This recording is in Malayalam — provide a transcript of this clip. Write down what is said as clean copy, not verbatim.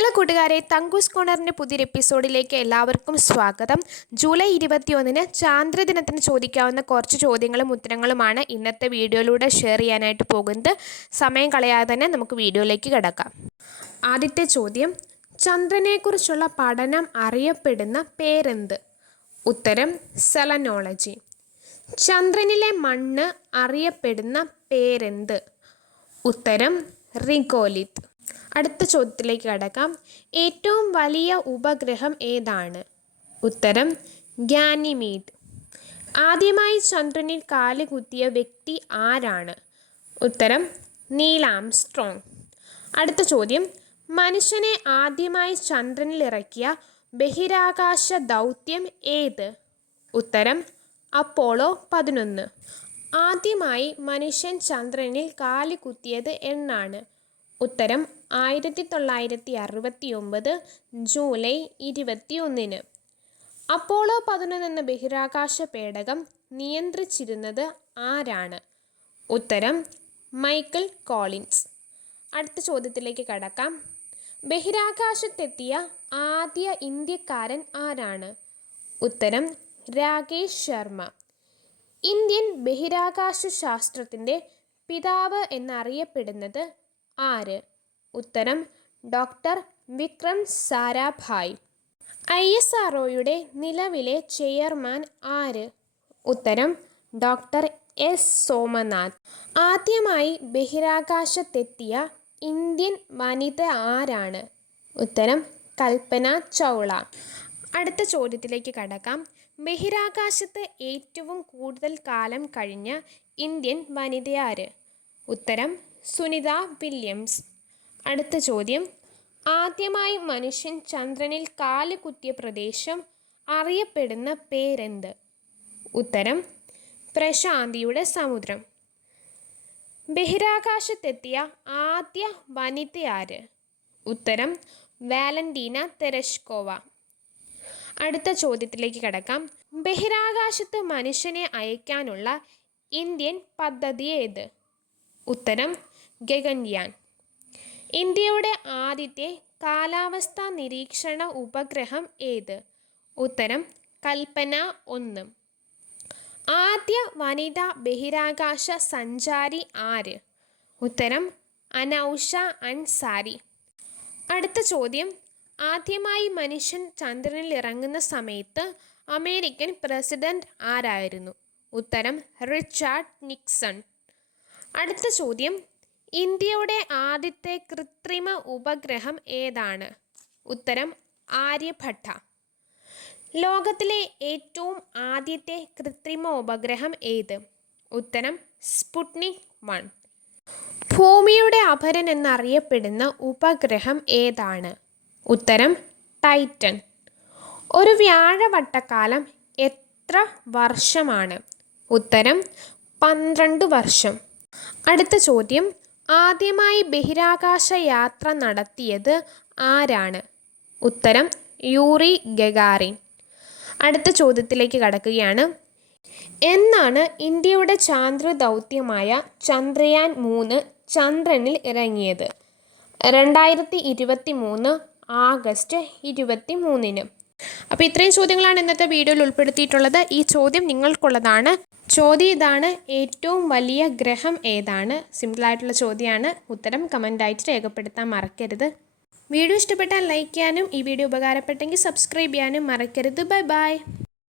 ഹലോ കൂട്ടുകാരെ, തങ്കൂസ് കോർണറിൻ്റെ പുതിയൊരു എപ്പിസോഡിലേക്ക് എല്ലാവർക്കും സ്വാഗതം. ജൂലൈ 21 ചാന്ദ്രദിനത്തിന് ചോദിക്കാവുന്ന കുറച്ച് ചോദ്യങ്ങളും ഉത്തരങ്ങളുമാണ് ഇന്നത്തെ വീഡിയോയിലൂടെ ഷെയർ ചെയ്യാനായിട്ട് പോകുന്നത്. സമയം കളയാതെ തന്നെ നമുക്ക് വീഡിയോയിലേക്ക് കിടക്കാം. ആദ്യത്തെ ചോദ്യം, ചന്ദ്രനെക്കുറിച്ചുള്ള പഠനം അറിയപ്പെടുന്ന പേരെന്ത്? ഉത്തരം സെലനോളജി. ചന്ദ്രനിലെ മണ്ണ് അറിയപ്പെടുന്ന പേരെന്ത്? ഉത്തരം റിഗോലിത്ത്. അടുത്ത ചോദ്യത്തിലേക്ക് കടക്കാം. ഏറ്റവും വലിയ ഉപഗ്രഹം ഏതാണ്? ഉത്തരം ഗാനിമീഡ്. ആദ്യമായി ചന്ദ്രനിൽ കാല് കുത്തിയ വ്യക്തി ആരാണ്? ഉത്തരം നീൽ ആംസ്ട്രോങ്. അടുത്ത ചോദ്യം, മനുഷ്യനെ ആദ്യമായി ചന്ദ്രനിൽ ഇറക്കിയ ബഹിരാകാശ ദൗത്യം ഏത്? ഉത്തരം അപ്പോളോ 11. ആദ്യമായി മനുഷ്യൻ ചന്ദ്രനിൽ കാല് കുത്തിയത് എന്നാണ്? ഉത്തരം 1969 ജൂലൈ 21. അപ്പോളോ 11 എന്ന ബഹിരാകാശ പേടകം നിയന്ത്രിച്ചിരുന്നത് ആരാണ്? ഉത്തരം മൈക്കൽ കോളിൻസ്. അടുത്ത ചോദ്യത്തിലേക്ക് കടക്കാം. ബഹിരാകാശത്തെത്തിയ ആദ്യ ഇന്ത്യക്കാരൻ ആരാണ്? ഉത്തരം രാകേഷ് ശർമ്മ. ഇന്ത്യൻ ബഹിരാകാശ ശാസ്ത്രത്തിൻ്റെ പിതാവ് എന്നറിയപ്പെടുന്നത് ആര്? ഉത്തരം ഡോക്ടർ വിക്രം സാരാഭായ്. ISROയുടെ നിലവിലെ ചെയർമാൻ ആര്? ഉത്തരം ഡോക്ടർ എസ് സോമനാഥ്. ആദ്യമായി ബഹിരാകാശത്തെത്തിയ ഇന്ത്യൻ വനിത ആരാണ്? ഉത്തരം കൽപ്പന ചൗള. അടുത്ത ചോദ്യത്തിലേക്ക് കടക്കാം. ബഹിരാകാശത്ത് ഏറ്റവും കൂടുതൽ കാലം കഴിഞ്ഞ ഇന്ത്യൻ വനിതയാര്? ഉത്തരം സുനിത വില്യംസ്. അടുത്ത ചോദ്യം, ആദ്യമായി മനുഷ്യൻ ചന്ദ്രനിൽ കാല് കുത്തിയ പ്രദേശം അറിയപ്പെടുന്ന പേരെന്ത്? ഉത്തരം പ്രശാന്തിയുടെ സമുദ്രം. ബഹിരാകാശത്തെത്തിയ ആദ്യ വനിതയാര്? ഉത്തരം വാലന്റീന തെരഷ്കോവ. അടുത്ത ചോദ്യത്തിലേക്ക് കടക്കാം. ബഹിരാകാശത്ത് മനുഷ്യനെ അയക്കാനുള്ള ഇന്ത്യൻ പദ്ധതി ഏത്? ഉത്തരം ഗഗൻയാൻ. ഇന്ത്യയുടെ ആദ്യത്തെ കാലാവസ്ഥാ നിരീക്ഷണ ഉപഗ്രഹം ഏത്? ഉത്തരം കൽപ്പന 1. ആദ്യ വനിതാ ബഹിരാകാശ സഞ്ചാരി ആര്? ഉത്തരം അനൗഷ അൻസാരി. അടുത്ത ചോദ്യം, ആദ്യമായി മനുഷ്യൻ ചന്ദ്രനിൽ ഇറങ്ങുന്ന സമയത്ത് അമേരിക്കൻ പ്രസിഡന്റ് ആരായിരുന്നു? ഉത്തരം റിച്ചാർഡ് നിക്സൺ. അടുത്ത ചോദ്യം, ഇന്ത്യയുടെ ആദ്യത്തെ കൃത്രിമ ഉപഗ്രഹം ഏതാണ്? ഉത്തരം ആര്യഭട്ട. ലോകത്തിലെ ഏറ്റവും ആദ്യത്തെ കൃത്രിമ ഉപഗ്രഹം ഏത്? ഉത്തരം സ്പുട്നിക് 1. ഭൂമിയുടെ അപരൻ എന്നറിയപ്പെടുന്ന ഉപഗ്രഹം ഏതാണ്? ഉത്തരം ടൈറ്റൻ. ഒരു വ്യാഴവട്ടക്കാലം എത്ര വർഷമാണ്? ഉത്തരം 12 വർഷം. അടുത്ത ചോദ്യം, ആദ്യമായി ബഹിരാകാശ യാത്ര നടത്തിയത് ആരാണ്? ഉത്തരം യൂറി ഗഗാറിൻ. അടുത്ത ചോദ്യത്തിലേക്ക് കടക്കുകയാണ്. എന്നാണ് ഇന്ത്യയുടെ ചാന്ദ്ര ദൗത്യമായ ചന്ദ്രയാൻ 3 ചന്ദ്രനിൽ ഇറങ്ങിയത്? 2023 ആഗസ്റ്റ് 23. അപ്പോൾ ഇത്രയും ചോദ്യങ്ങളാണ് ഇന്നത്തെ വീഡിയോയിൽ ഉൾപ്പെടുത്തിയിട്ടുള്ളത്. ഈ ചോദ്യം നിങ്ങൾക്കുള്ളതാണ്. ചോദ്യം ഇതാണ്, ഏറ്റവും വലിയ ഗ്രഹം ഏതാണ്? സിമ്പിളായിട്ടുള്ള ചോദ്യമാണ്. ഉത്തരം കമൻ്റായിട്ട് രേഖപ്പെടുത്താൻ മറക്കരുത്. വീഡിയോ ഇഷ്ടപ്പെട്ടാൽ ലൈക്ക് ചെയ്യാനും ഈ വീഡിയോ ഉപകാരപ്പെട്ടെങ്കിൽ സബ്സ്ക്രൈബ് ചെയ്യാനും മറക്കരുത്. Bye bye.